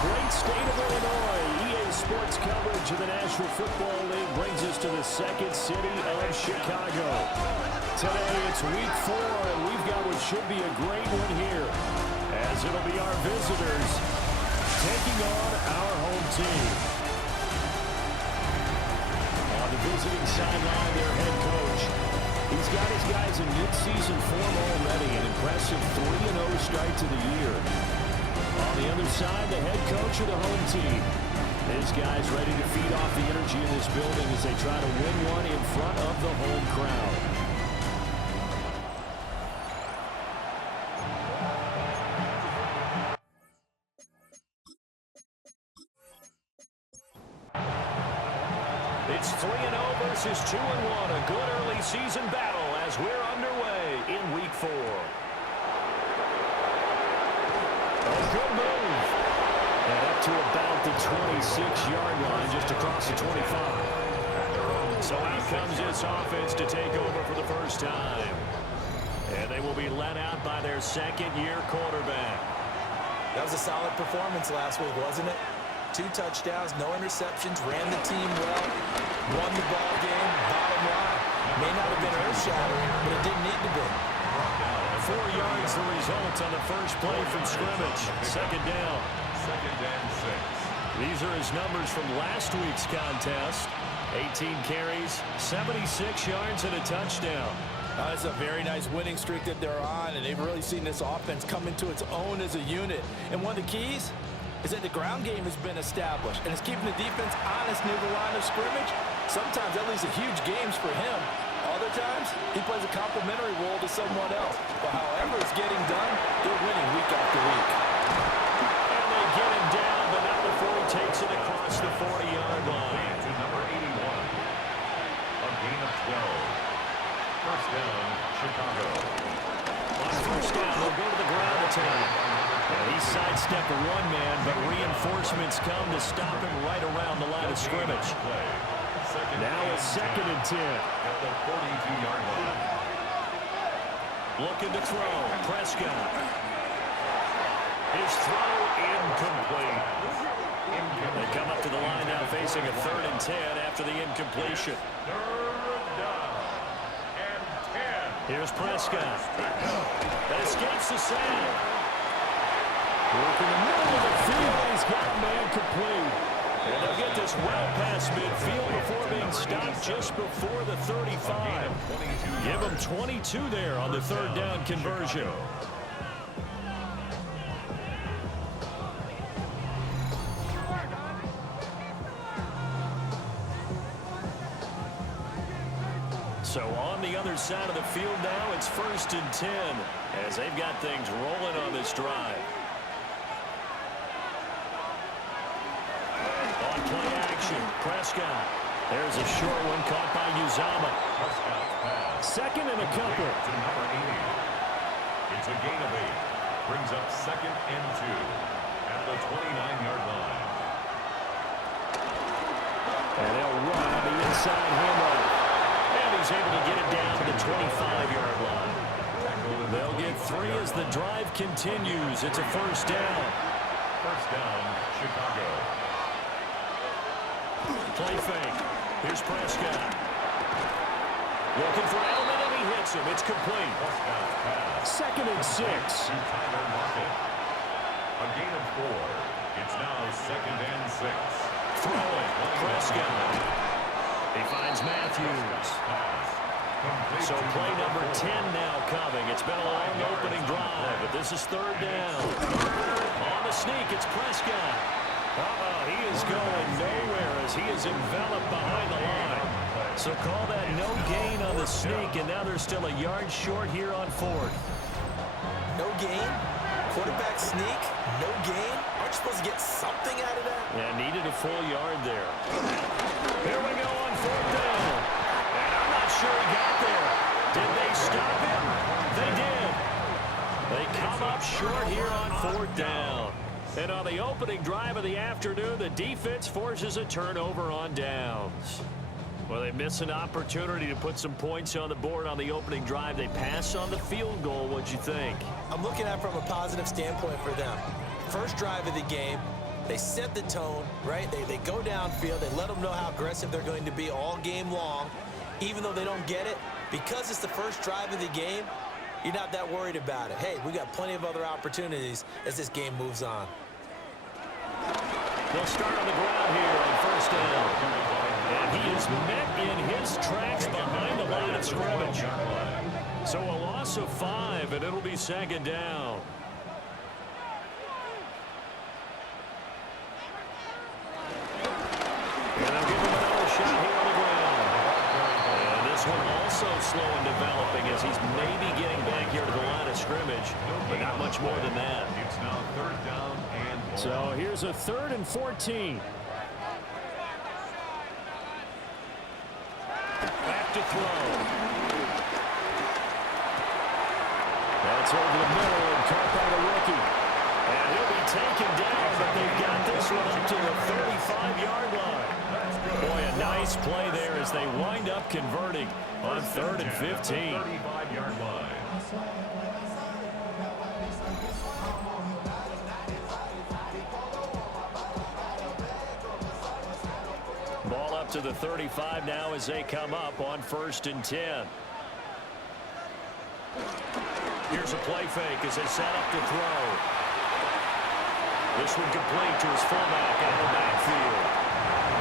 great state of Illinois. EA Sports coverage of the National Football League brings us to the second city of Chicago. Today it's week 4, and we've got what should be a great one here, as it'll be our visitors taking on our home team. On the visiting sideline, their head coach. He's got his guys in mid-season form already, an impressive 3-0 start to the year. On the other side, the head coach of the home team. His guys ready to feed off the energy in this building as they try to win one in front of the home crowd. It's 3-0 versus 2-1, a good early season battle as we're underway in week 4. A good move. And up to about the 26-yard line, just across the 25. So out comes this offense to take over for the first time. And they will be led out by their second-year quarterback. That was a solid performance last week, wasn't it? 2 touchdowns, no interceptions, ran the team well, won the ball game, bottom line. May not have been earth-shattering, but it didn't need to be. 4 yards the result on the first play from scrimmage. Second down. Second and 6. These are his numbers from last week's contest. 18 carries, 76 yards, and a touchdown. It's a very nice winning streak that they're on, and they've really seen this offense come into its own as a unit. And one of the keys is that the ground game has been established, and it's keeping the defense honest near the line of scrimmage. Sometimes that leads to huge games for him. Other times, he plays a complementary role to someone else. But however it's getting done, they're winning week after week. And they get him down, but not before he takes it across the 40-yard line. To number 81. A gain of 12. First down, Chicago. On first down, they'll go to the ground attack. And he sidestepped one man, but reinforcements come to stop him right around the line of scrimmage. Now it's 2nd and 10. At the 42-yard line. Looking to throw. Prescott. His throw incomplete. They come up to the line now facing a 3rd and 10 after the incompletion. 3rd down and 10. Here's Prescott. That escapes the sack. Working in the middle of the field. He's got a man complete. And they'll get this well past midfield before being stopped just before the 35. Give them 22 there on the 3rd down conversion. So on the other side of the field now, it's 1st and 10 as they've got things rolling on this drive. On play action, Prescott. There's a short one caught by Uzama. Prescott's pass. 2nd and a couple. To number 80. It's a gain of 8. Brings up 2nd and 2 at the 29-yard line. And they'll run on the inside handoff. And he's able to get it down to the 25-yard line. They'll get 3 as the drive continues. It's a 1st down. First down, Chicago. Play fake. Here's Prescott. Looking for Edelman, and he hits him. It's complete. Prescott's pass. 2nd and 6. To Tyler Market. A gain of 4. It's now 2nd and 6. Throwing. Prescott. He finds Matthews. So play number 10 now coming. It's been a long opening drive, but this is 3rd down. On the sneak, it's Prescott. He is going nowhere as he is enveloped behind the line. So call that no gain on the sneak, and now they're still a yard short here on 4th. No gain? Quarterback sneak? No gain? Aren't you supposed to get something out of that? Yeah, needed a full yard there. Here we go on 4th down. And I'm not sure he got there. Did they stop him? They did. They come up short here on 4th down. And on the opening drive of the afternoon, the defense forces a turnover on downs. Well, they miss an opportunity to put some points on the board on the opening drive. They pass on the field goal. What'd you think? I'm looking at it from a positive standpoint for them. First drive of the game, They set the tone, right? They go downfield. They let them know how aggressive they're going to be all game long. Even though they don't get it, because it's the first drive of the game, you're not that worried about it. Hey, we got plenty of other opportunities as this game moves on. They'll start on the ground here on first down. And he is met in his tracks behind the line of scrimmage. So a loss of 5, and it'll be second down. And they'll give him another shot here on the ground. And this one also slow in developing as he's maybe getting back here to the line of scrimmage, but not much more than that. It's now third down and more. So here's a 3rd and 14. Back to throw. That's over the middle and caught by the rookie. And he'll be taken down, but they've got this one up to the 35-yard line. Boy, a nice play there as they wind up converting on 3rd and 15. 35-yard line. Ball up to the 35 now as they come up on 1st and 10. Here's a play fake as they set up to throw. This one complete to his fullback out of the backfield.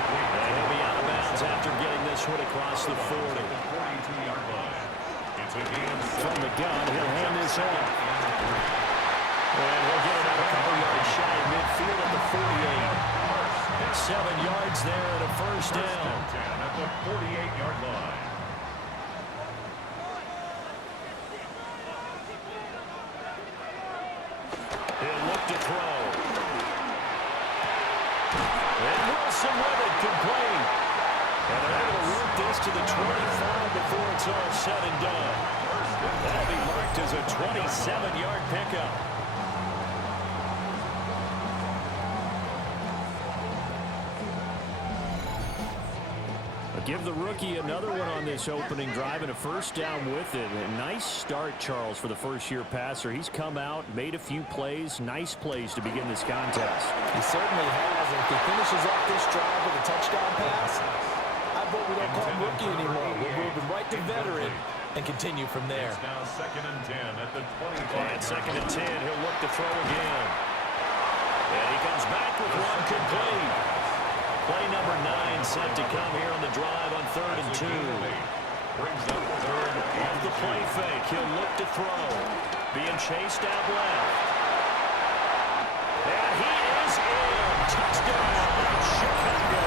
And he'll be out of bounds after getting this one across the 40. 42-yard line. It's a game From the gun, he'll hand this off. And he'll get another couple yards shy of midfield at the 48. 7 yards there at a first down. at the 48-yard line. He'll look to throw. And Wilson with it, complete. And they're able to work this to the 25 before it's all said and done. That'll be marked as a 27-yard pickup. Give the rookie another one on this opening drive and a first down with it. A nice start, Charles, for the first-year passer. He's come out, made a few plays, nice plays to begin this contest. He certainly has. And if he finishes off this drive with a touchdown pass, I bet we don't call him rookie anymore. We'll move him right to veteran and continue from there. It's now 2nd and 10 at the 25. And 2nd and 10, he'll look to throw again. And he comes back with one complete. Play number 9 set to come here on the drive on 3rd and 2. Brings up 3rd Off the play fake, he'll look to throw. Being chased out left. And he is in. Touchdown, Chicago.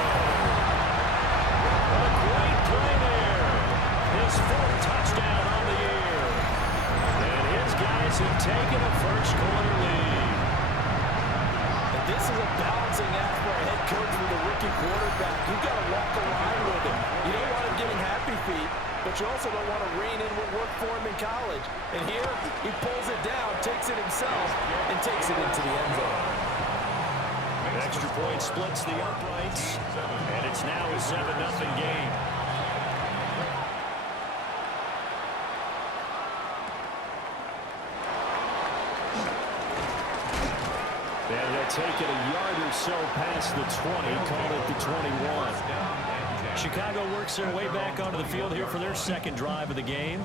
A great play there. His 4th touchdown on the year. And his guys have taken a first-quarter lead. And this is a balancing act for a head coach with a rookie quarterback. You've got to walk the line with him. You don't want him getting happy feet, but you also don't want to rein in what worked for him in college. And here, he pulls it down, takes it himself, and takes it into the end zone. Extra point splits the uprights, and it's now a 7-0 game. And they'll take it a yard or so past the 20, call it the 21. Chicago works their way back onto the field here for their second drive of the game.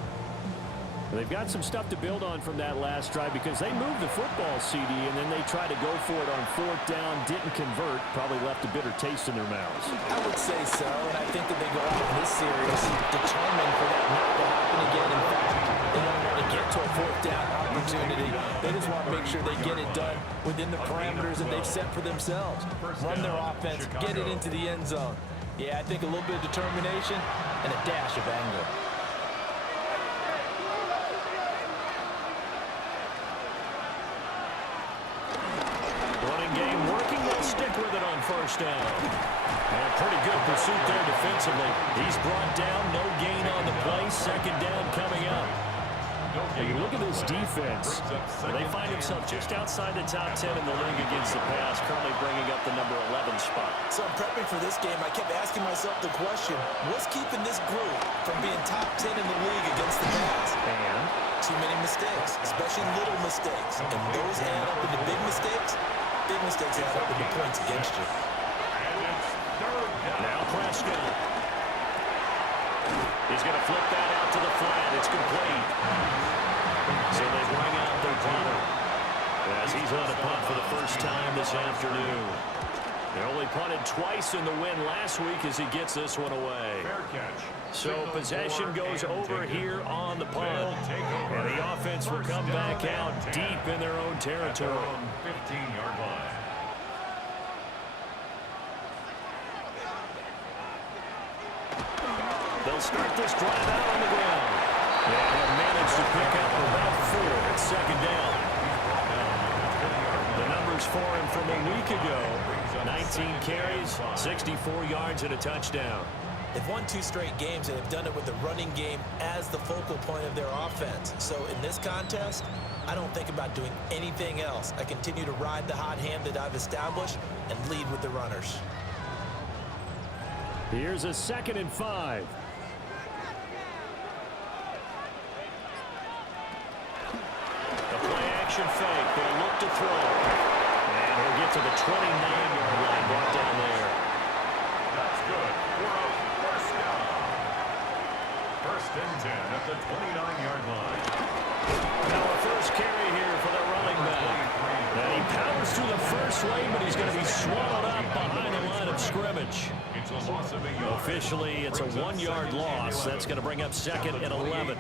They've got some stuff to build on from that last drive because they moved the football, CD, and then they tried to go for it on 4th down, didn't convert, probably left a bitter taste in their mouths. I would say so, and I think that they go out in this series determined for that not to happen again. In fact, they don't want to get to a 4th down opportunity. They just want to make sure they get it done within the parameters that they've set for themselves. Run their offense, get it into the end zone. Yeah, I think a little bit of determination and a dash of anger. Running game working, they'll stick with it on 1st down. And pretty good pursuit there defensively. He's brought down, no gain on the play, 2nd down coming up. And you look at this defense, they find themselves just outside the top 10 in the league against the pass, currently bringing up the number 11 spot. So in prepping for this game, I kept asking myself the question, what's keeping this group from being top 10 in the league against the pass? And too many mistakes, especially little mistakes. And those add up into big mistakes, big mistakes add up into points against you. And it's third down. Now Prescott. He's going to flip that out to the flat. It's complete. So they bring out their punter as he's on a punt for the first time this afternoon. They only punted twice in the win last week as he gets this one away. Fair catch. So possession goes over here on the punt. And the offense will come back out deep in their own territory. 15-yard line. They'll start this drive out on the ground. And have managed to pick up about 4 at second down. The numbers for him from a week ago: 19 carries, 64 yards, and a touchdown. They've won 2 straight games, and they've done it with the running game as the focal point of their offense. So in this contest, I don't think about doing anything else. I continue to ride the hot hand that I've established and lead with the runners. Here's a 2nd and 5. A play-action fake. They'll look to throw. And he'll get to the 29-yard line, brought down there. That's good. We're up first down. First and 10 at the 29-yard line. Now a first carry here for the running back. And he powers through the first lane, but he's going to be swallowed up behind the line of scrimmage. It's a loss of a yard. Officially, it's a 1-yard loss. That's going to bring up 2nd and 11.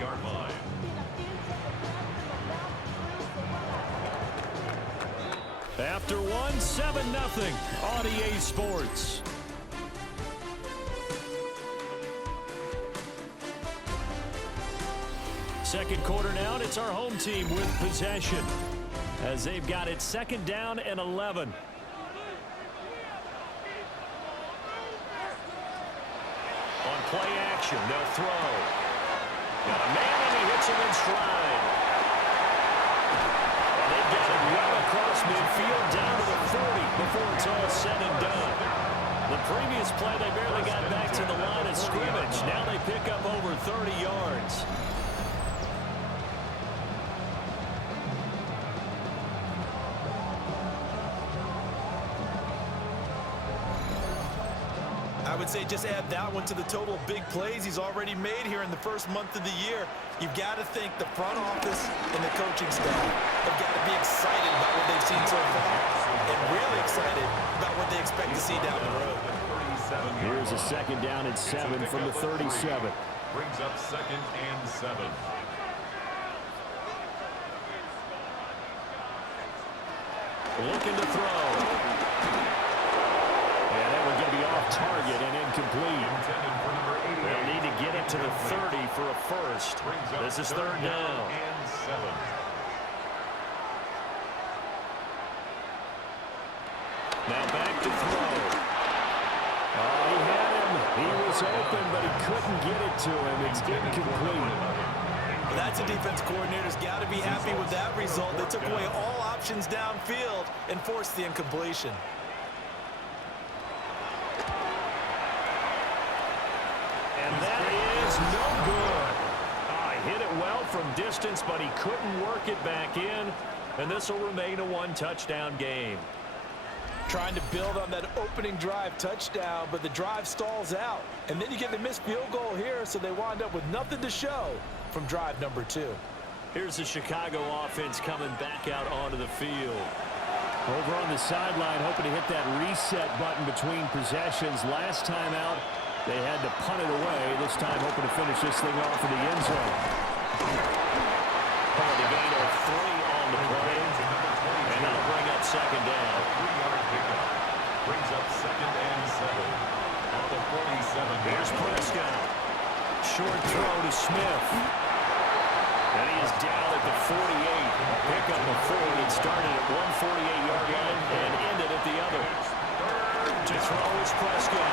After 7-0 on EA Sports. Second quarter now, and it's our home team with possession as they've got it 2nd down and 11. On play action, they'll throw. Got a man, and he hits him in stride. And they've got it well across midfield down to the 40 before it's all said and done. The previous play, they barely got back to the line of scrimmage. Now they pick up over 30 yards. I would say just add that one to the total of big plays he's already made here in the first month of the year. You've got to think the front office and the coaching staff have got to be excited about what they've seen so far and really excited about what they expect to see down the road. Here's a 2nd down and 7 from the 37. Brings up 2nd and 7. Looking to throw. And that one going to be off target and incomplete. They'll need to get it to the 30 for a first. This is 3rd down. And 7. Now back to throw. Oh, he had him. He was open, but he couldn't get it to him. It's incomplete. Well, that's a defense coordinator's got to be happy with that result. They took away all options downfield and forced the incompletion. And that is no good. He hit it well from distance, but he couldn't work it back in. And this will remain a 1-touchdown game. Trying to build on that opening drive touchdown, but the drive stalls out. And then you get the missed field goal here, so they wind up with nothing to show from drive number 2. Here's the Chicago offense coming back out onto the field. Over on the sideline, hoping to hit that reset button between possessions. Last time out, they had to punt it away. This time, hoping to finish this thing off in the end zone. The gain of 3 on the play. And that'll bring up 2nd down. 3-yard pickup. Brings up 2nd and 7. At the 47. Here's Prescott. Short throw to Smith. And he is down at the 48. Pick up a 4. It started at 148-yard line and ended at the other. To throw is Prescott.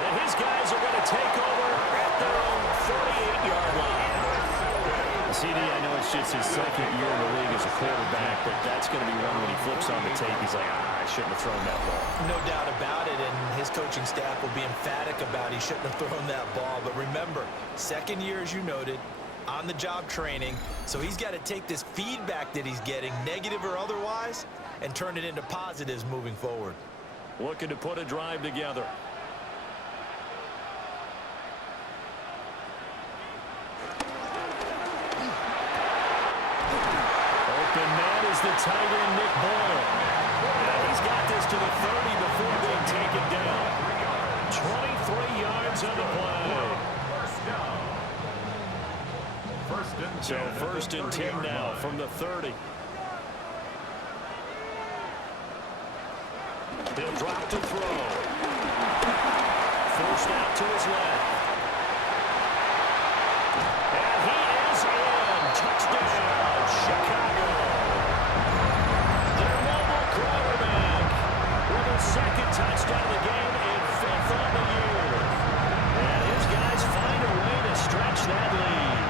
And his guys are going to take over at their own 38-yard line. CD, I know it's just his 2nd year in the league as a quarterback, but that's going to be one when he flips on the tape. He's like, I shouldn't have thrown that ball. No doubt about it, and his coaching staff will be emphatic about he shouldn't have thrown that ball. But remember, 2nd year, as you noted, on-the-job training, so he's got to take this feedback that he's getting, negative or otherwise, and turn it into positives moving forward. Looking to put a drive together. Open man is the tight end, Nick Boyle. Now he's got this to the 30 before being taken down. 23 yards on the play. So first and 10 now from the 30. He'll drop to throw. Forced out to his left. And he is in. Touchdown, Chicago. Their mobile quarterback with a second touchdown of the game and 5th on the year. And his guys find a way to stretch that lead.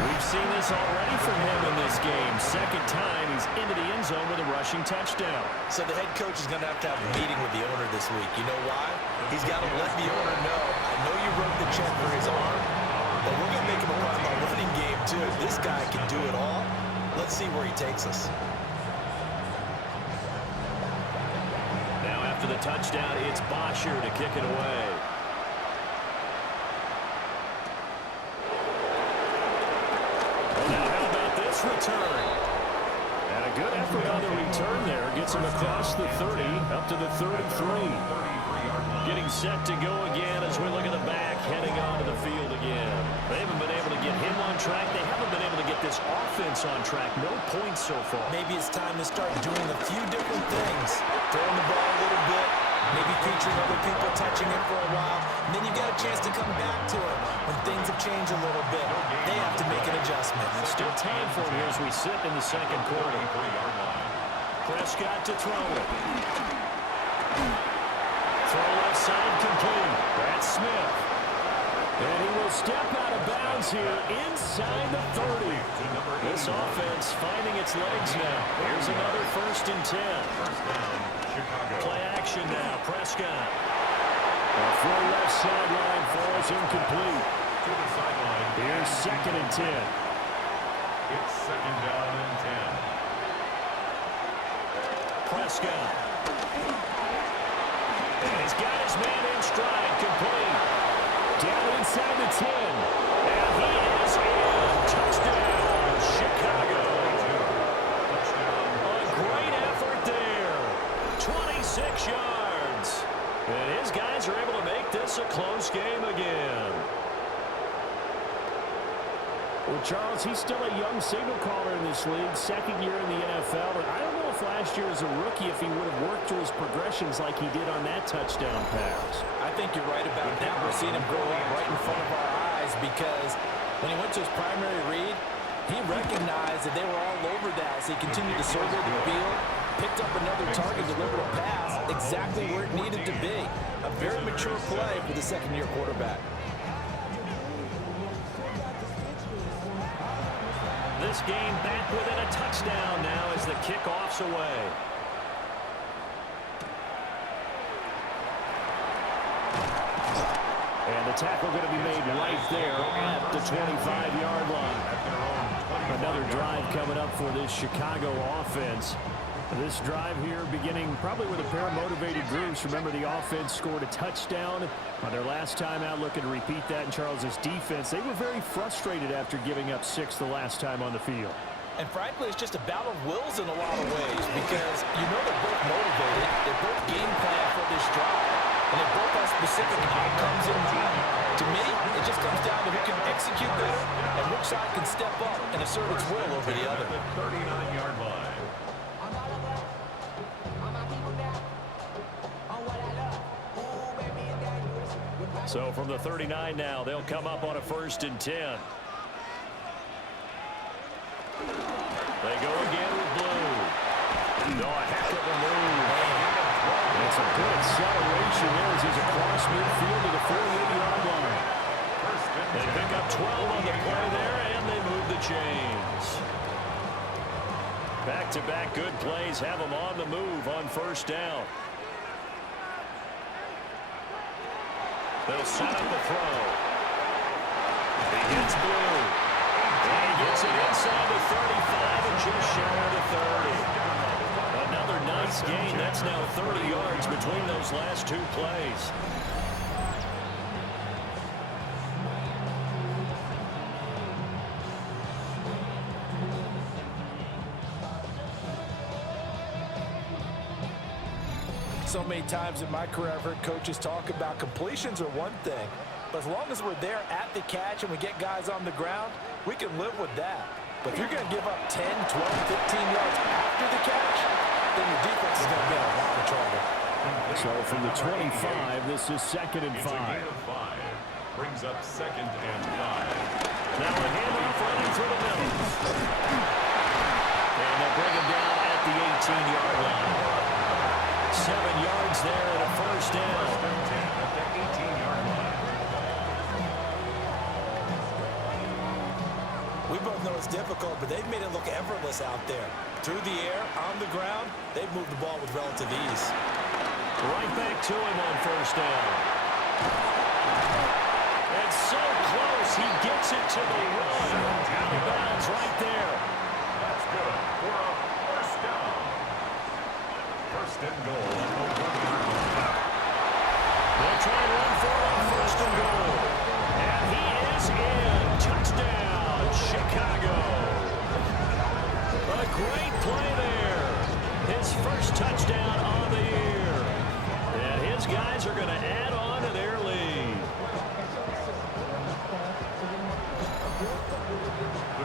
We've seen this already from him in this game. Second time he's into the end zone with a rushing touchdown. So the head coach is going to have a meeting with the owner this week. You know why? He's got to let the owner know, I know you wrote the check for his arm, but we're going to make him a part of our running game too. This guy can do it all. Let's see where he takes us. Now after the touchdown, it's Bosher to kick it away. Now how about this return? And a good effort on the return there. Gets him across the 30, up to the 33. Getting set to go again as we look at the back, heading onto the field again. They haven't been able to get him on track. They haven't been able to get this offense on track. No points so far. Maybe it's time to start doing a few different things. Throwing the ball a little bit, maybe featuring other people touching it for a while, and then you got a chance to come back to it when things have changed a little bit. They have to make an adjustment. Still time for him here as we sit in the second quarter. Prescott to throw it. Throw left side complete. That's Smith. And he will step out of bounds here inside the 30. This offense finding its legs now. Here's another 1st and 10. Play action now. Prescott. A full left sideline falls incomplete. Here's 2nd and 10. It's 2nd down and 10. Prescott. And he's got his man in stride, complete. Down inside the 10. And he is in. Touchdown, Chicago. A great effort there. 26 yards. And his guys are able to make this a close game again. Well, Charles, he's still a young signal caller in this league, 2nd year in the NFL. And I don't know if last year as a rookie, if he would have worked through his progressions like he did on that touchdown pass. I think you're right about that. We're seeing him grow up right in front of our eyes because when he went to his primary read, he recognized that they were all over that. So he continued to survey the field, picked up another target, delivered a pass exactly where it needed to be. A very mature play for the 2nd-year quarterback. This game back within a touchdown now as the kickoff's away. And the tackle going to be made right there at the 25-yard line. Another drive coming up for this Chicago offense. This drive here beginning probably with a pair of motivated groups. Remember, the offense scored a touchdown on their last time out. Looking to repeat that in Charles's defense. They were very frustrated after giving up 6 the last time on the field. And frankly, it's just a battle of wills in a lot of ways because you know they're both motivated. They both game plan for this drive. And they both have specific outcomes in mind. To me, it just comes down to who can execute better and which side can step up and assert its will over the other. 39-yard line. So from the 39 now, they'll come up on a 1st and 10. They go again with Blue. No, a heck of a move. It's a good acceleration there as he's across midfield to the 48-yard line. They pick up 12 on the play there, and they move the chains. Back-to-back good plays have them on the move on 1st down. They'll set up the throw. He hits Blue. And he gets it inside the 35 and just shy of the 30. Another nice gain. That's now 30 yards between those last two plays. So many times in my career, I've heard coaches talk about completions are one thing, but as long as we're there at the catch and we get guys on the ground, we can live with that. But if you're going to give up 10, 12, 15 yards after the catch, then your defense is going to be in a lot of trouble. So from the 25, this is 2nd and 5. It's a gain of 5. Brings up 2nd and 5. Now a handoff running through the middle. And they'll bring him down at the 18-yard line. 7 yards there and a first down. First and 10 at the 18-yard line. We both know it's difficult, but they've made it look effortless out there. Through the air, on the ground, they've moved the ball with relative ease. Right back to him on first down. And so close, he gets it to the run. Out of bounds right there. That's good for a first down. First and goal. They'll try and run for it on first and goal. And he is in. Touchdown, Chicago. A great play there. His first touchdown on the year. And his guys are going to add on to their lead.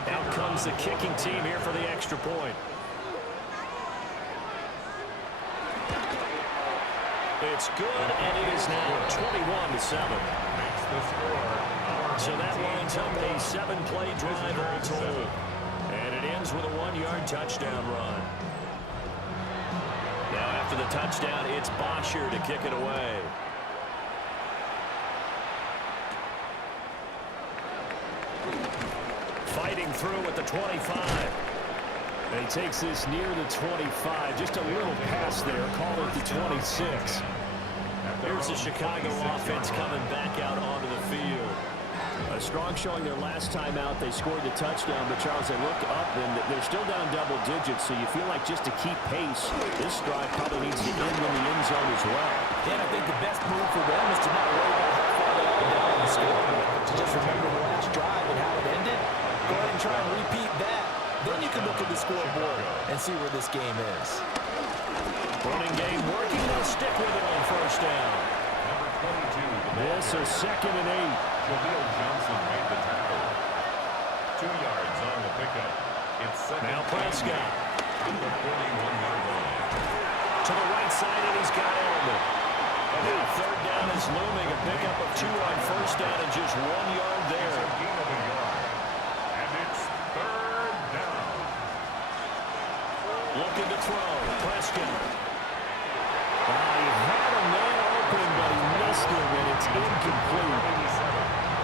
Out comes the kicking team here for the extra point. It's good, and it is now 21-7. Makes the score. So that lines up a 7-play drive all told. And it ends with a 1-yard touchdown run. Now after the touchdown, it's Bosher to kick it away. Fighting through at the 25. And he takes this near the 25. Just a little pass there. Call it the 26. Here's the Chicago offense coming back out onto the field. A strong showing their last time out. They scored the touchdown, but Charles, they look up and they're still down double digits, so you feel like just to keep pace, this drive probably needs to end in the end zone as well. And I think the best move for them is to not worry about how far they are down in the score, to just remember the last drive and how it ended. Go ahead and try and repeat that. Then you can look at the scoreboard and see where this game is. Running game working. They'll stick with it on first down. Number 22. This is 2nd and 8. Jaleel Johnson made the tackle. 2 yards on the pickup. It's 2nd. Now Prescott. On the 41-yard line. To the right side, and he's got Edelman. And now 3rd down is looming. A pickup of 2 on first down and just 1 yard there. It's a gain of a yard. And it's 3rd down. Looking to throw. Prescott. He had a man open, but he missed him, and it's incomplete.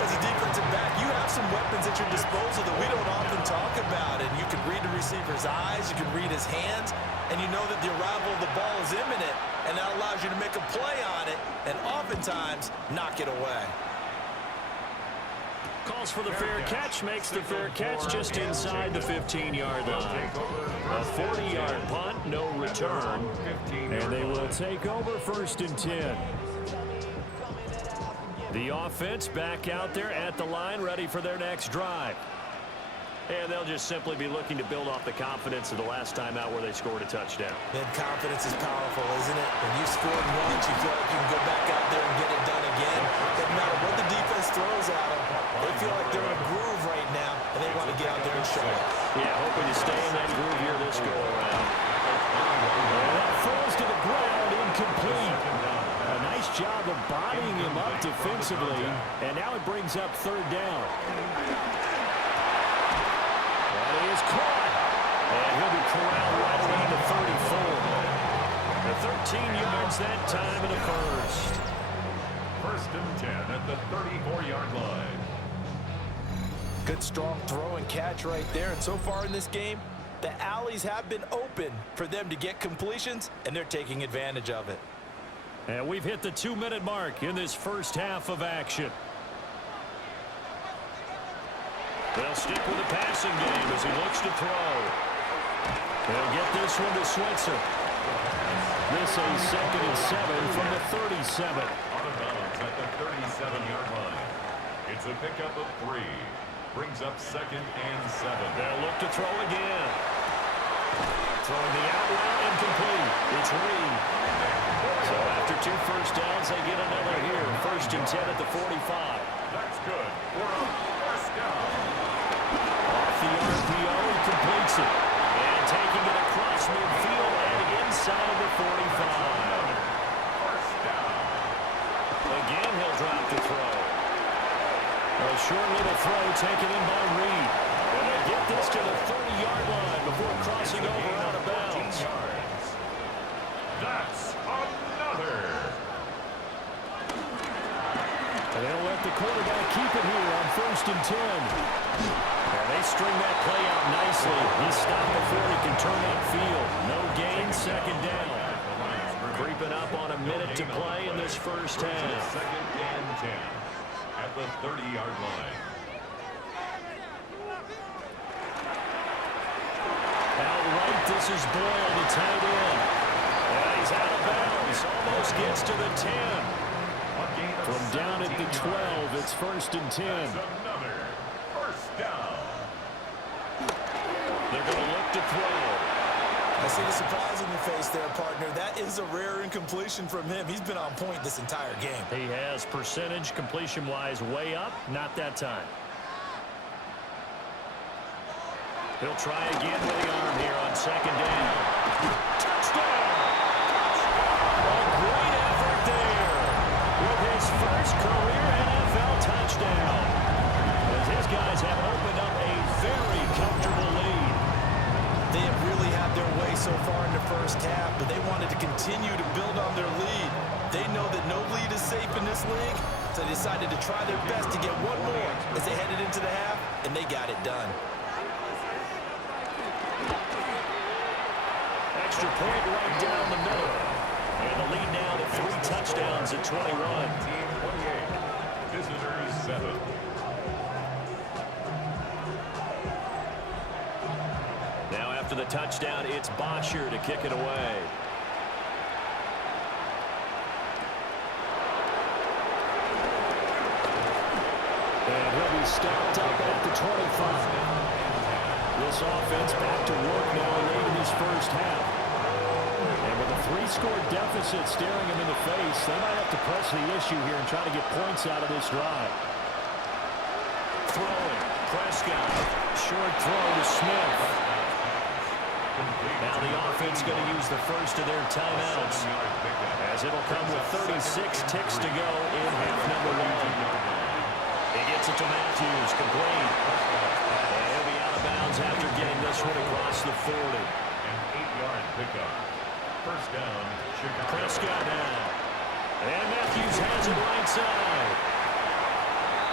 As a defensive back, you have some weapons at your disposal that we don't often talk about. And you can read the receiver's eyes, you can read his hands, and you know that the arrival of the ball is imminent, and that allows you to make a play on it and oftentimes knock it away. Calls for the fair catch, makes the fair catch just inside the 15-yard line. A 40-yard punt, no return, and they will take over 1st and 10. The offense back out there at the line, ready for their next drive. And they'll just simply be looking to build off the confidence of the last time out where they scored a touchdown. And confidence is powerful, isn't it? When you scored once, you feel like you can go back out there and get it done again. Doesn't matter what the defense throws at them. They feel like they're in a groove right now, and they want to get out there and show it. Yeah, hoping to stay in that groove here this go-around. And that falls to the ground, incomplete. A nice job of bodying him up defensively, and now it brings up 3rd down. That is caught, and he'll be corralled right around the 34. The 13 yards that time in the first. 1st and 10 at the 34-yard line. Good, strong throw and catch right there. And so far in this game, the alleys have been open for them to get completions, and they're taking advantage of it. And we've hit the 2-minute mark in this first half of action. They'll stick with the passing game as he looks to throw. They'll get this one to Switzer. This a 2nd and 7 from the 37. Out of bounds at the 37-yard line. It's a pickup of 3. Brings up 2nd and 7. They'll look to throw again. Throwing the out route incomplete. It's Reed. So after 2 first downs, they get another here. 1st and 10 at the 45. That's good for a first down. Off the RPO, he completes it. And taking it across midfield and inside the 45. First down. Again, he'll drop the throw. A short little throw taken in by Reed. And they get this to the 30-yard line before crossing over out of bounds. Yards. That's another. And they'll let the quarterback keep it here on 1st and 10. And they string that play out nicely. He stopped before he can turn upfield. No gain, 2nd down. Creeping up on a minute to play in this first half. 2nd and 10 at the 30-yard line. Outright, this is Boyle, the tight end. And he's out of bounds. Almost gets to the 10. From down at the 12, it's 1st and 10. That's another first down. They're going to look to throw. I see the surprise in your face there, partner. That is a rare incompletion from him. He's been on point this entire game. He has percentage completion-wise way up. Not that time. He'll try again with the arm here on 2nd down. Touchdown! A great effort there with his first career NFL touchdown. As his guys have opened up a very comfortable lead. They have really had their way so far in the first half, but they wanted to continue to build on their lead. They know that no lead is safe in this league, so they decided to try their best to get one more as they headed into the half, and they got it done. Extra point right down the middle. And the lead now to 3 touchdowns at 21. Team 28. Visitors 7. Now after the touchdown, it's Bosher to kick it away. And he'll be stopped up at the 25. This offense back to work now late in this first half. And with a 3-score deficit staring him in the face, they might have to press the issue here and try to get points out of this drive. Throwing. Prescott. Short throw to Smith. Now the offense going to use the first of their timeouts, as it'll come with 36 ticks to go in half number 1. He gets it to Matthews, complete. And he'll be out of bounds after getting this one across the 40. An 8-yard pickup. First down, Chicago. Prescott now. And Matthews has it right side.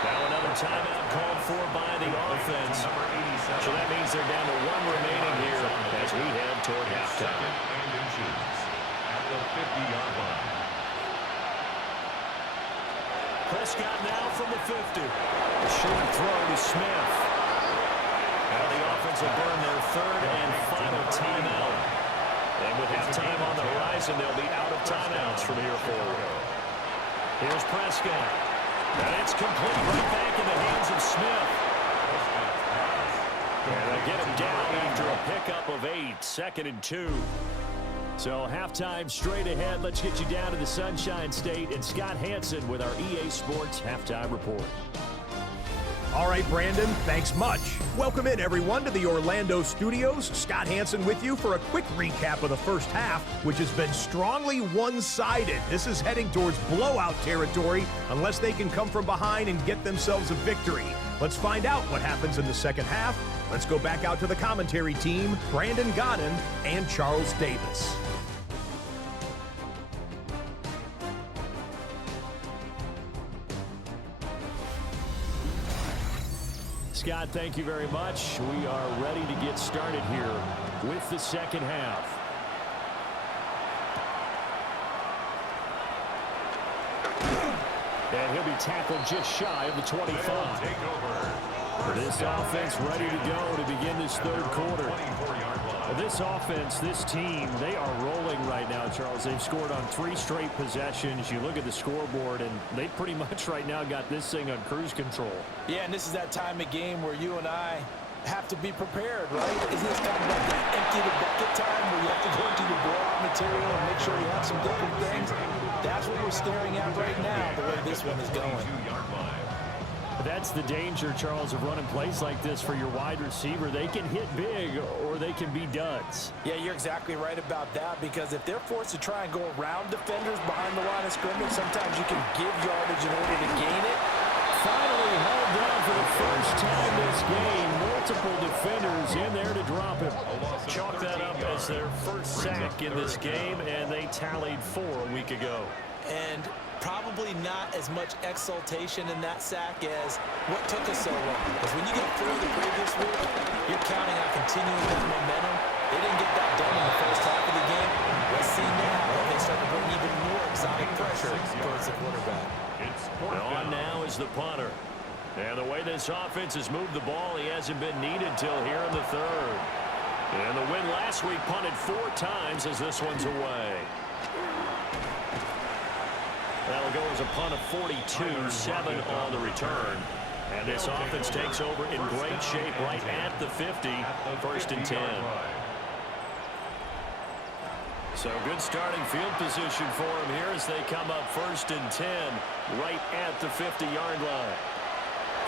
Now another timeout called for by the offense. So that means they're down to 1 remaining here as we head toward halftime. 2nd and inches at the 50-yard line. Prescott now from the 50. A short throw to Smith. Now the offense will burn their 3rd and final timeout. And with halftime on the horizon, they'll be out of timeouts from here forward. Here's Prescott. And it's complete right back in the hands of Smith. And they'll get him down after a pickup of 8, 2nd and 2. So halftime straight ahead. Let's get you down to the Sunshine State and Scott Hansen with our EA Sports Halftime Report. All right, Brandon, thanks much. Welcome in, everyone, to the Orlando studios. Scott Hansen with you for a quick recap of the first half, which has been strongly one-sided. This is heading towards blowout territory unless they can come from behind and get themselves a victory. Let's find out what happens in the second half. Let's go back out to the commentary team, Brandon Godden and Charles Davis. Scott, thank you very much. We are ready to get started here with the second half. And he'll be tackled just shy of the 25. Take over. This offense ready to go to begin this third quarter. Well, this offense, this team, they are rolling right now, Charles. They've scored on 3 straight possessions. You look at the scoreboard, and they pretty much right now got this thing on cruise control. Yeah, and this is that time of game where you and I have to be prepared, right? Isn't this kind of like that empty the bucket time where you have to go into your blowout material and make sure you have some different things? That's what we're staring at right now, the way this one is going. That's the danger, Charles, of running plays like this for your wide receiver. They can hit big or they can be duds. Yeah, you're exactly right about that, because if they're forced to try and go around defenders behind the line of scrimmage, sometimes you can give yardage in order to gain it. Finally held down for the first time this game. Multiple defenders in there to drop him. Chalk that up as their first sack in this game, and they tallied 4 a week ago. And probably not as much exultation in that sack as what took us so long. Because when you get through the previous week, you're counting on continuing that momentum. They didn't get that done in the first half of the game. Let's see now if they start to bring even more exotic pressure towards the quarterback. On now is the punter. And the way this offense has moved the ball, he hasn't been needed till here in the third. And the win last week punted 4 times as this one's away. That'll go as a punt of 42, 7 on the return. And this offense takes over in great shape right at the 50, 1st and 10. So good starting field position for him here as they come up 1st and 10 right at the 50-yard line.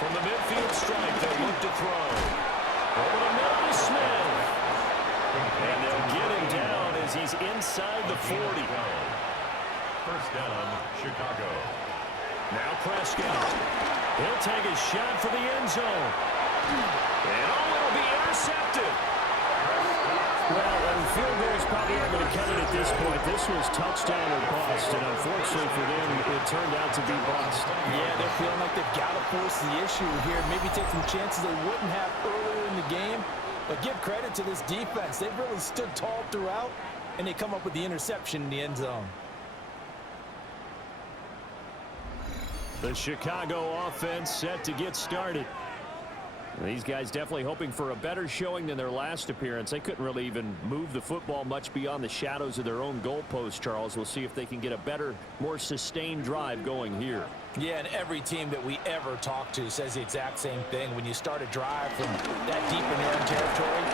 From the midfield stripe, they'll look to throw. Over the middle to Smith. And they'll get him down as he's inside the 40. First down, Chicago. Now Prescott. He'll take a shot for the end zone. And it'll be intercepted. Well, and field goal is probably not going to cut it at this point. This was touchdown or bust, and unfortunately for them, it turned out to be bust. Yeah, they're feeling like they've got to force the issue here. Maybe take some chances they wouldn't have earlier in the game. But give credit to this defense. They've really stood tall throughout, and they come up with the interception in the end zone. The Chicago offense set to get started. These guys definitely hoping for a better showing than their last appearance. They couldn't really even move the football much beyond the shadows of their own goalpost, Charles. We'll see if they can get a better, more sustained drive going here. Yeah, and every team that we ever talk to says the exact same thing. When you start a drive from that deep in their own territory,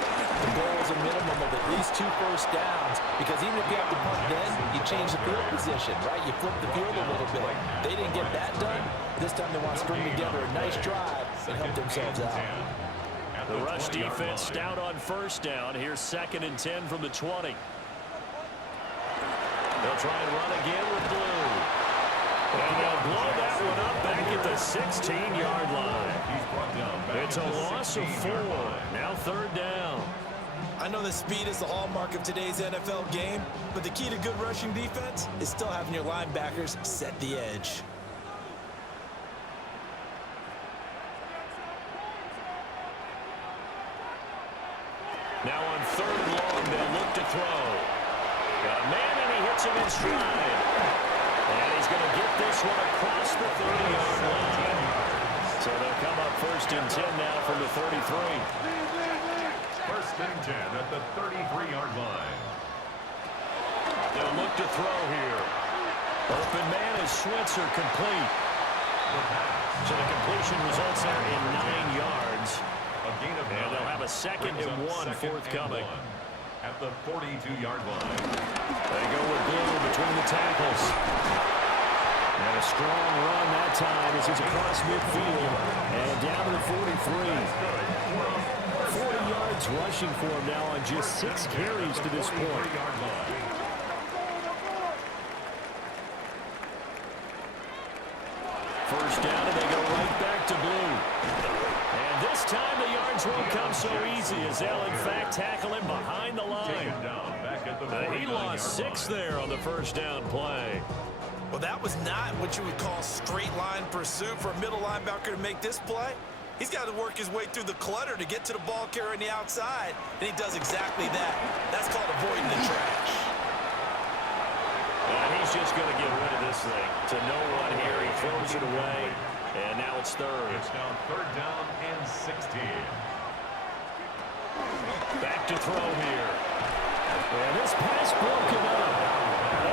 the goal is a minimum of at least 2 first downs, because even if you have to punt then, you change the field position, right? You flip the field a little bit. They didn't get that done. This time they want to string together a nice drive and help themselves out. The rush defense stout on first down. Here's 2nd and 10 from the 20. They'll try and run again with Blue. And they'll blow that one up back at the 16-yard line. It's a loss of 4. Now 3rd down. I know that speed is the hallmark of today's NFL game, but the key to good rushing defense is still having your linebackers set the edge. Now on 3rd and long, they'll look to throw. Got a man, and he hits him in stride. And he's going to get this one across the 30-yard line. So they'll come up 1st and 10 now from the 33. 1st and 10 at the 33-yard line. They'll look to throw here. Open man is Switzer, complete. So the completion results there in 9 yards. And they'll have a 2nd and 1 forthcoming. At the 42-yard line. They go with Blue between the tackles. And a strong run that time as he's across midfield. And down to the 43. 40 yards rushing for him now on just 6 carries to this point. First down, and they go right back to Blue. And this time the yards won't come so easy as they'll in fact tackle him behind the line. He lost 6 there on the first down play. Well, that was not what you would call straight line pursuit for a middle linebacker to make this play. He's got to work his way through the clutter to get to the ball carrier on the outside, and he does exactly that. That's called avoiding the trash. And he's just going to get rid of this thing. To no one here, he throws it away. And now it's third. It's now third down and 16. Back to throw here. And this pass broken up.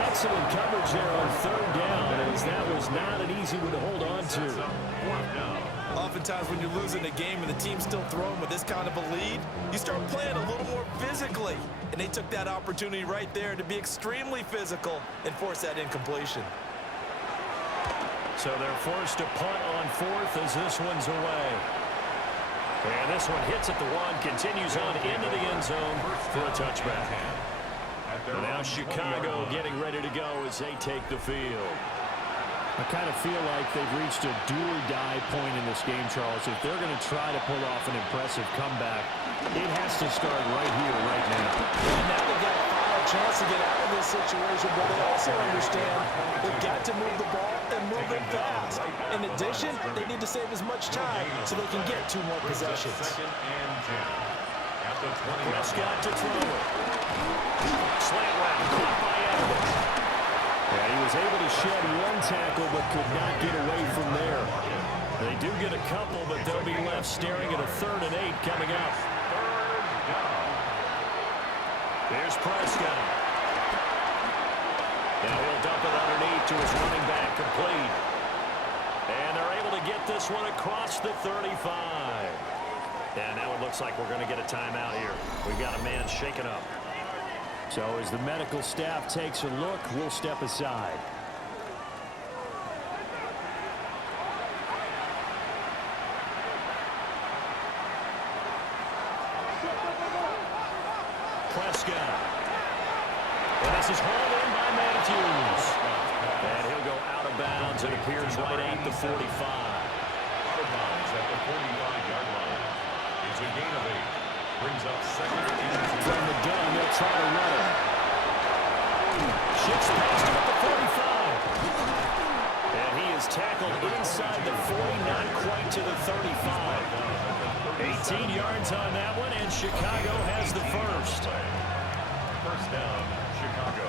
Excellent coverage there on third down, as that was not an easy one to hold on to. Fourth down. Oftentimes when you're losing a game and the team's still throwing with this kind of a lead, you start playing a little more physically. And they took that opportunity right there to be extremely physical and force that incompletion. So they're forced to punt on fourth as this one's away. And this one hits at the one, continues on into the end zone for a touchback. And now Chicago getting ready to go as they take the field. I kind of feel like they've reached a do-or-die point in this game, Charles. If they're going to try to pull off an impressive comeback, it has to start right here, right now. And now they've got a final chance to get out of this situation, but they also understand they've got to move the ball and move it fast. In addition, they need to save as much time so they can get 2 more possessions. Second and 10. At the 20. Prescott to throw it. Slant route, caught by Evans. Yeah, he was able to shed one tackle but could not get away from there. They do get a couple, but they'll be left staring at a 3rd and 8 coming up. Here's Prescott. Now he'll dump it underneath to his running back, complete. And they're able to get this one across the 35. And now it looks like we're going to get a timeout here. We've got a man shaken up. So as the medical staff takes a look, we'll step aside. Prescott. And this is hauled in by Matthews. And he'll go out of bounds. It appears right at the 45. Out of bounds at the 45-yard line. It's a gain of 8. Brings up second and 2. From the gun, they'll try to run it. Shifts past him at the 45. And he is tackled inside the 40, not quite to the 35. 18 yards on that one, and Chicago has the first. First down, Chicago.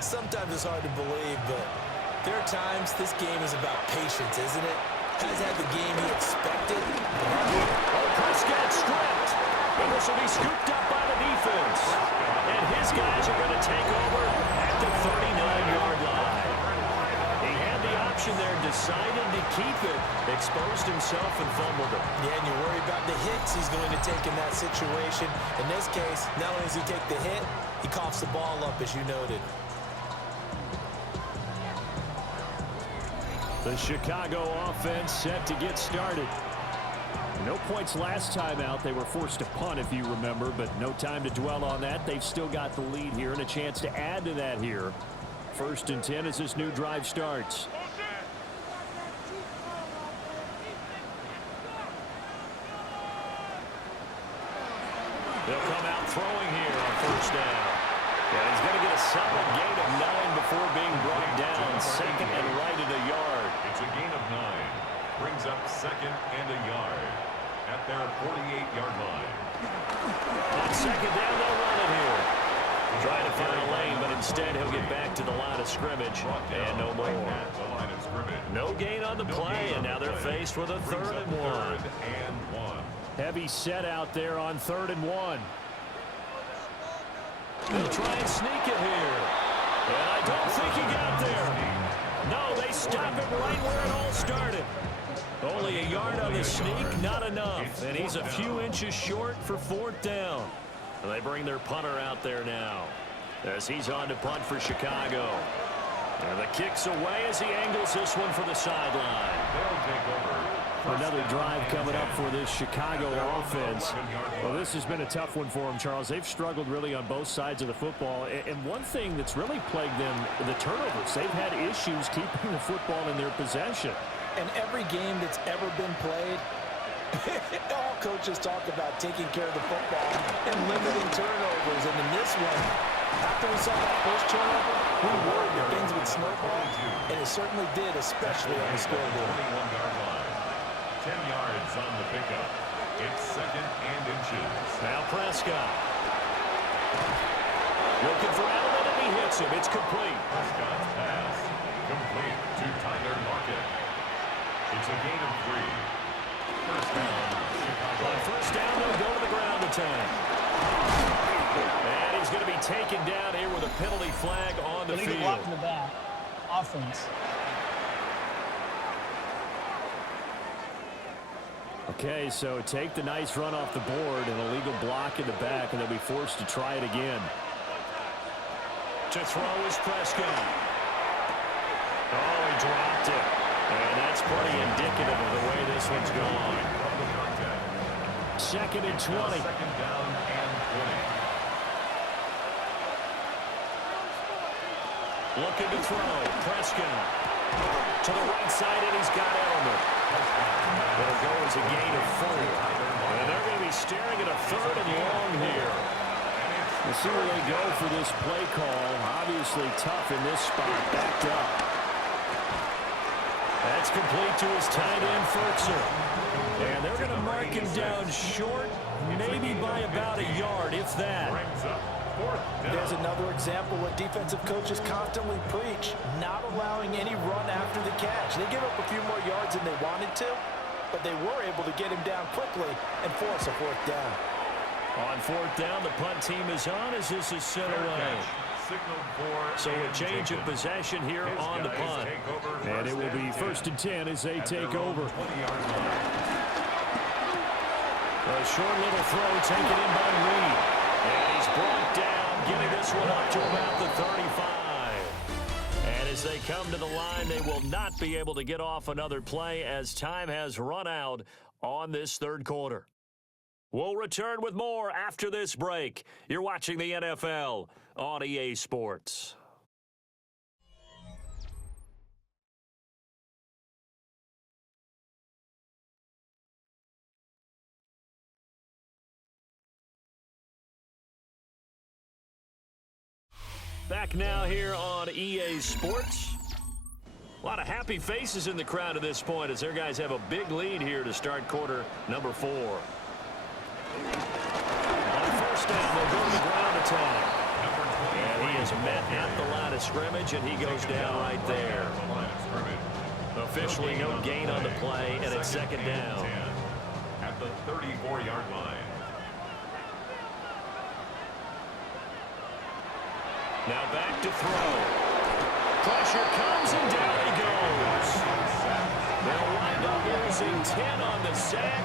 Sometimes it's hard to believe, but there are times this game is about patience, isn't it? Has had the game he expected. Prescott stripped. And this will be scooped up by the defense. And his guys are going to take over at the 39-yard line. He had the option there, decided to keep it, exposed himself and fumbled it. Yeah, and you worry about the hits he's going to take in that situation. In this case, not only does he take the hit, he coughs the ball up, as you noted. The Chicago offense set to get started. No points last time out. They were forced to punt, if you remember, but no time to dwell on that. They've still got the lead here and a chance to add to that here. 1st and 10 as this new drive starts. They'll come out throwing here on 1st down. And he's going to get a solid gain of 9 before being brought down. 2nd and right at a yard. It's a gain of 9. Brings up 2nd and a yard at their 48-yard line. On 2nd down, they'll run it here. Trying to find a lane, but instead he'll get back to the line of scrimmage. And no more. No gain on the play, and now they're faced with a 3rd and 1. Heavy set out there on 3rd and 1. They'll try and sneak it here. And I don't think he got there. No, they stop him right where it all started. Only a yard on the sneak, not enough. And he's a few inches short for 4th down. And they bring their punter out there now as he's on to punt for Chicago. And the kick's away as he angles this one for the sideline. They'll take over. Another drive coming up for this Chicago offense. Well, this has been a tough one for them, Charles. They've struggled really on both sides of the football. And one thing that's really plagued them, the turnovers. They've had issues keeping the football in their possession. And every game that's ever been played, all coaches talk about taking care of the football and limiting turnovers. And in this one, After we saw that first turnover, we worried that things would snowball, and it certainly did, especially on the scoreboard. 21-yard line. 10 yards on the pickup. It's 2nd and inches. Now Prescott. Looking for Allen, and he hits him. It's complete. Prescott's pass complete to Tyler Lockett. It's a gain of 3. First down, Chicago. On first down, they'll go to the ground attack. And he's going to be taken down here with a penalty flag on the field. Block in the back. Offense. Okay, so take the nice run off the board, an illegal block in the back, and they'll be forced to try it again. To throw is Prescott. Oh, he dropped it. And that's pretty indicative of the way this one's going. 2nd and 20. 2nd down and 20. Looking to throw. Prescott. To the right side, and he's got Edelman. It'll go as a gain of 4. And they're going to be staring at a 3rd and long here. We'll see where they go for this play call. Obviously tough in this spot, backed up. That's complete to his tight end, Fertzer. And they're going to mark him down short, maybe by about a yard, if that. There's another example what defensive coaches constantly preach, not allowing any run after the catch. They give up a few more yards than they wanted to, but they were able to get him down quickly and force a 4th down. On 4th down, the punt team is on as this is sent away. So a change of possession here on the punt. And it will be 1st and 10 as they take over. A short little throw taken in by Reed. And he's brought down, getting this one up to about the 35. And as they come to the line, they will not be able to get off another play as time has run out on this 3rd quarter. We'll return with more after this break. You're watching the NFL on EA Sports. Back now here on EA Sports. A lot of happy faces in the crowd at this point as their guys have a big lead here to start quarter number 4. On first down, they'll go to the ground attack. And he is met at the line of scrimmage, and he goes down right there. Officially no gain on the play, and it's 2nd down. At the 34-yard line. Now back to throw. Pressure comes, and down he goes. They'll wind up losing 10 on the sack,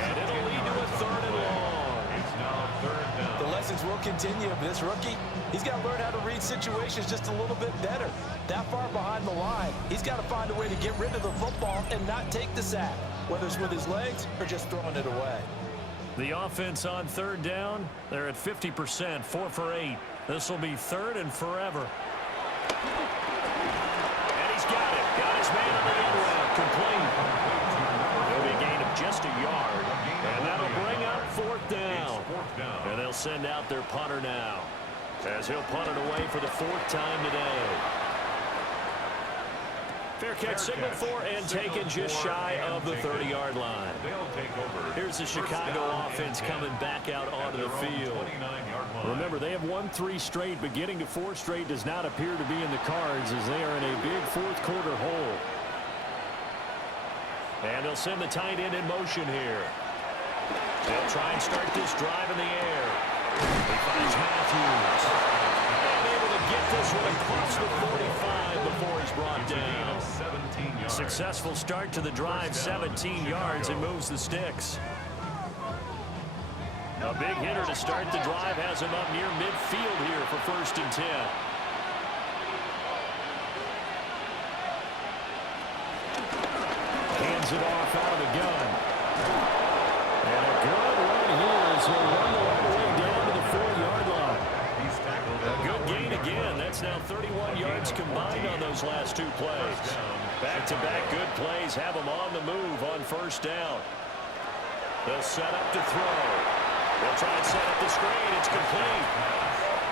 and it'll lead to a 3rd and long. It's now 3rd down. The lessons will continue. This rookie, he's got to learn how to read situations just a little bit better. That far behind the line, he's got to find a way to get rid of the football and not take the sack, whether it's with his legs or just throwing it away. The offense on 3rd down, they're at 50%, 4 for 8. This will be 3rd and forever. And he's got it. Got his man on the end route. Complete. There'll be a gain of just a yard. And that'll bring up 4th down. And they'll send out their punter now, as he'll punt it away for the 4th time today. Fair catch signaled for and taken just shy of the 30-yard line. Here's the Chicago offense coming back out onto the field. Remember, they have won 3 straight, but getting to 4 straight does not appear to be in the cards as they are in a big 4th quarter hole. And they'll send the tight end in motion here. They'll try and start this drive in the air. He finds Matthews. And able to get this one across the 45 before he's brought down. Successful start to the drive, 17 yards, and moves the sticks. A big hitter to start the drive has him up near midfield here for 1st and 10. Hands it off out of the gun. And a good run here as he'll run the right way down to the 4-yard line. A good gain again. That's now 31 yards combined on those last 2 plays. Back-to-back good plays have them on the move on 1st down. They'll set up to throw. They'll try and set up the screen. It's complete.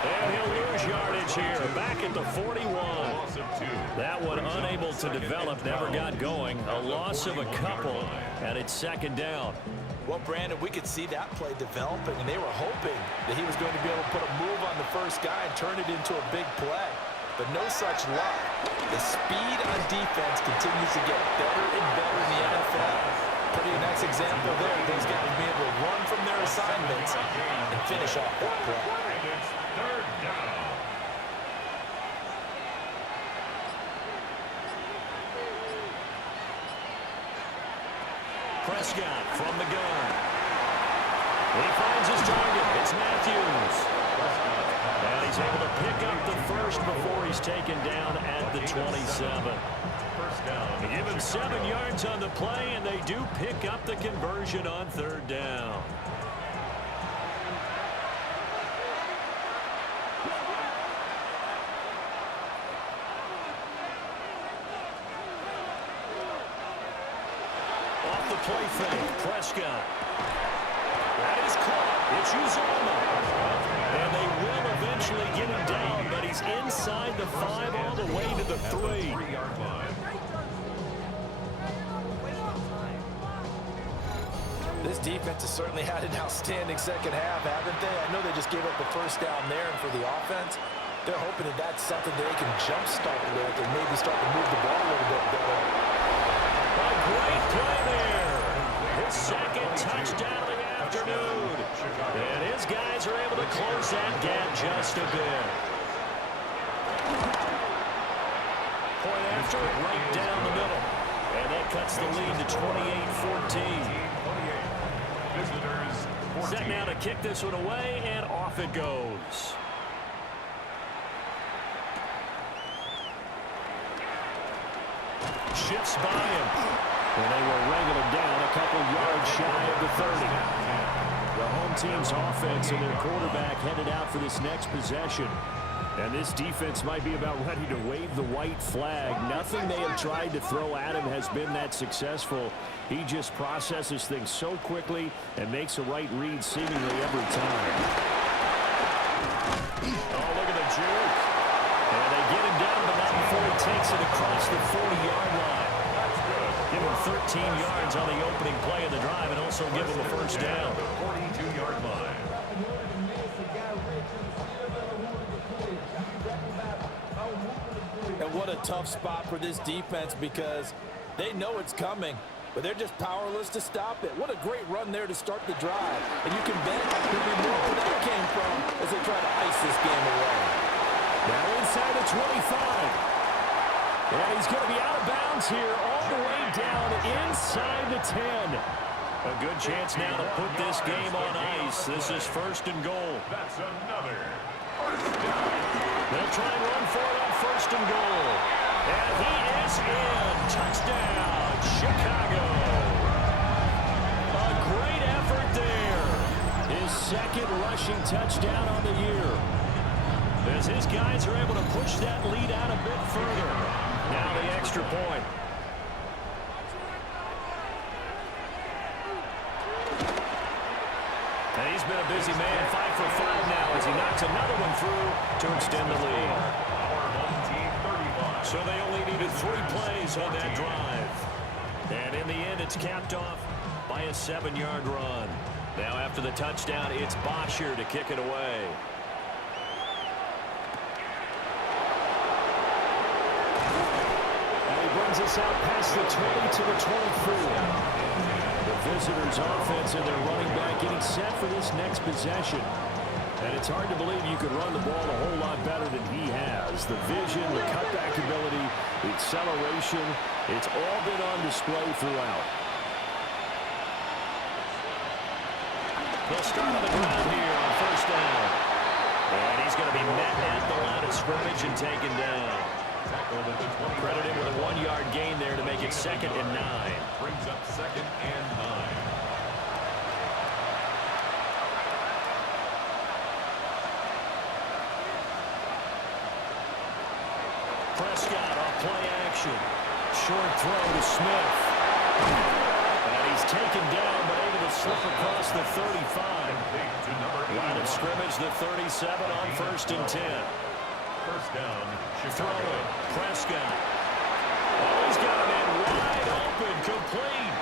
And he'll lose yardage here, back at the 41. Loss of 2. That one unable to develop, never got going. A loss of a couple, and it's second down. Well, Brandon, we could see that play developing, and they were hoping that he was going to be able to put a move on the first guy and turn it into a big play. But no such luck. The speed on defense continues to get better and better in the NFL. Pretty nice example there. Those guys being able to run from their assignments and finish off that play. And it's third down. Prescott from the gun. He finds his target. It's Matthews. And he's able to pick up the first before he's taken down at the 27. First down. They give him 7 yards on the play, and they do pick up the conversion on third down. Off the play fake, Prescott. That is caught. It's Uzomah. And they will eventually get him down, but he's inside the 5 all the way to the 3. 3-yard line. This defense has certainly had an outstanding second half, haven't they? I know they just gave up the first down there, and for the offense, they're hoping that that's something they can jumpstart with and maybe start to move the ball a little bit better. A great play there. His second touchdown of the afternoon. And his guys are able to close that gap just a bit. Point after, right down the middle. And that cuts the lead to 28-14. Visitors 14. Set now to kick this one away, and off it goes. Shifts by him. And they will wrangle him down a couple yards shy of the 30. The home team's offense and their quarterback headed out for this next possession. And this defense might be about ready to wave the white flag. Nothing they have tried to throw at him has been that successful. He just processes things so quickly and makes a right read seemingly every time. Oh, look at the juke. And they get him down, but not before he takes it across the 40-yard line. Give him 13 yards on the opening play of the drive and also give him a first down. 42-yard line. And what a tough spot for this defense because they know it's coming, but they're just powerless to stop it. What a great run there to start the drive. And you can bet there'll be more where that came from as they try to ice this game away. Now inside the 25. And he's going to be out of bounds here all the way down inside the 10. A good chance now to put this game on ice. This is first and goal. That's another. They'll try and run for it on first and goal. And he is in. Touchdown, Chicago. A great effort there. His second rushing touchdown on the year. As his guys are able to push that lead out a bit further. Now the extra point. And he's been a busy man, 5 for 5 now as he knocks another one through to extend the lead. So they only needed 3 plays on that drive. And in the end, it's capped off by a 7-yard run. Now after the touchdown, it's Bosher to kick it away. And he brings us out past the 20 to the 24. The visitors' offense and their running back getting set for this next possession. And it's hard to believe you could run the ball a whole lot better than he has. The vision, the cutback ability, the acceleration, it's all been on display throughout. They'll start on the ground here on first down. And he's going to be met at the line of scrimmage and taken down. Credited with a 1-yard gain there to make it 2nd and 9. Brings up 2nd and 9. Prescott off play action. Short throw to Smith. And he's taken down but able to slip across the 35. Line of scrimmage, the 37 on 1st and 10. First down, Throw Chicago. it. Prescott. Oh, he's got him in wide open, complete.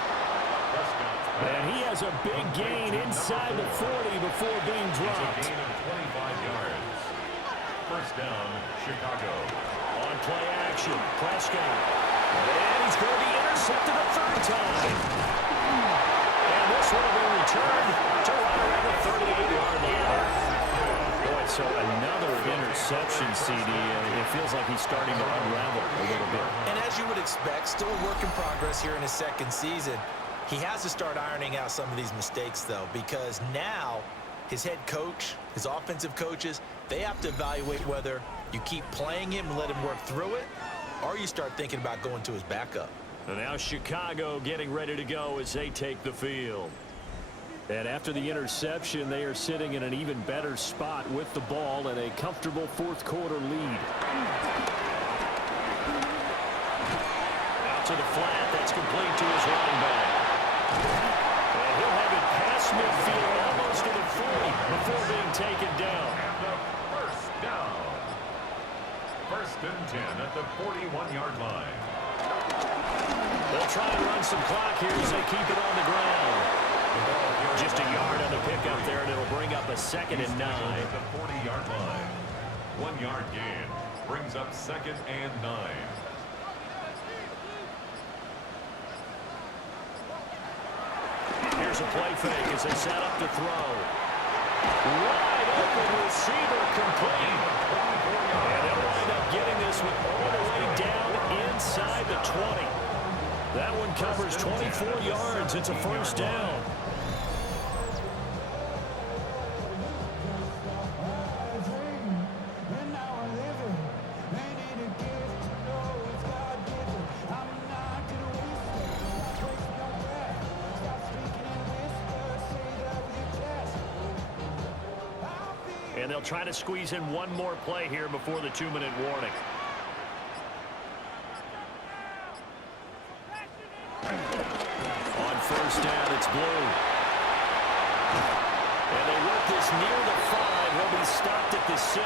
And he has a big gain inside the 40 before being It's a dropped. gain of 25 yards. First down, Chicago. On play action, Prescott. And he's going to be intercepted a third time. And this one will be returned to right around the 38-yard line. Boy, so another interception, CD. It feels like he's starting to unravel a little bit. And as you would expect, still a work in progress here in his second season. He has to start ironing out some of these mistakes, though, because now his head coach, his offensive coaches, they have to evaluate whether you keep playing him and let him work through it, or you start thinking about going to his backup. And now Chicago getting ready to go as they take the field. And after the interception, they are sitting in an even better spot with the ball and a comfortable fourth-quarter lead. Out to the flat. That's complete to his running back. And he'll have it past midfield almost to the 40 before being taken down. And the first down. First and 10 at the 41-yard line. They'll try and run some clock here as they keep it on the ground. Just a yard on the pickup there, and it'll bring up a 2nd and 9. At the 40-yard line. 1 yard gain brings up 2nd and 9. Here's a play fake as they set up to throw. Wide open receiver complete. And they'll wind up getting this one all the way down inside the 20. That one covers 24 yards. It's a first down. And they'll try to squeeze in one more play here before the 2-minute warning. On first down, it's Blue. And they work this near the 5. He'll be stopped at the 6.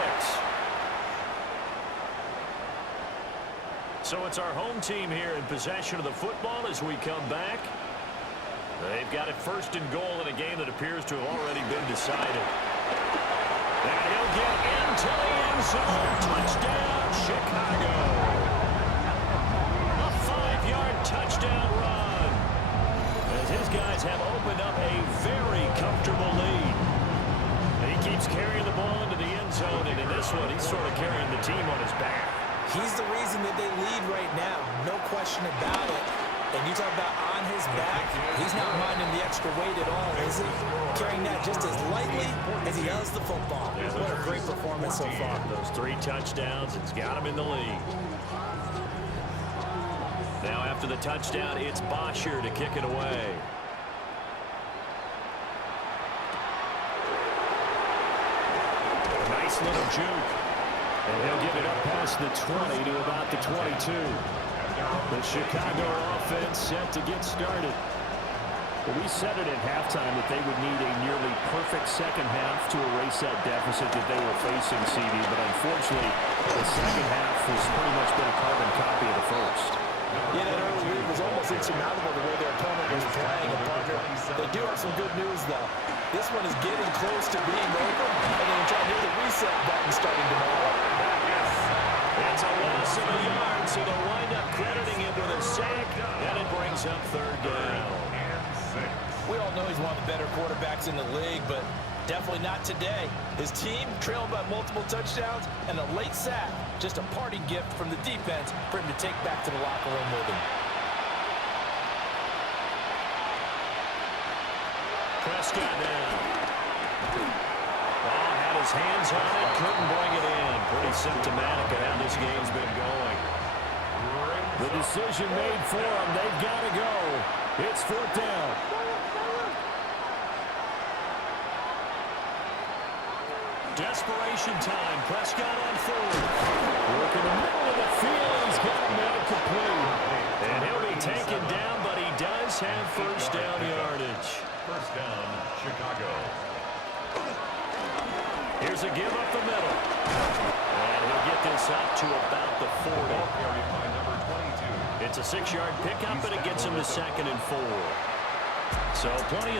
So it's our home team here in possession of the football as we come back. They've got it 1st and goal in a game that appears to have already been decided. And he'll get into the end zone. Touchdown, Chicago. A 5-yard touchdown run. As his guys have opened up a very comfortable lead. And he keeps carrying the ball into the end zone. And in this one, he's sort of carrying the team on his back. He's the reason that they lead right now. No question about it. And you talk about on his back, he's not minding the extra weight at all, is he? Carrying that just as lightly as he does the football. What a great performance so far. Those 3 touchdowns, it's got him in the lead. Now after the touchdown, it's Bosher to kick it away. Nice little juke. And he'll give it up past the 20 to about the 22. The Chicago offense set to get started. Well, we said it at halftime that they would need a nearly perfect second half to erase that deficit that they were facing, CD. But unfortunately, the second half has pretty much been a carbon copy of the first. Yeah, that early lead was almost insurmountable the way their opponent was playing. And Parker, they do have some good news, though. This one is getting close to being over, and then trying to hit the reset button starting tomorrow. It's a loss of a yard, so they'll wind up crediting him with a sack, and it brings up 3rd down. We all know he's one of the better quarterbacks in the league, but definitely not today. His team trailed by multiple touchdowns, and a late sack, just a party gift from the defense for him to take back to the locker room with him. Prescott now. Ball had his hands on it, couldn't bring it in. Pretty symptomatic of how this game's been going. The decision made for them. They've got to go. It's 4th down. Desperation time. Prescott on 4th. Work in the middle of the field. He's got him out complete. And he'll be taken down, but he does have first down yardage. First down, Chicago. Here's a give up the middle. And he'll get this up to about the 40. Ball carried by number 22. It's a 6-yard pickup, and it gets him to 2nd and 4. So plenty of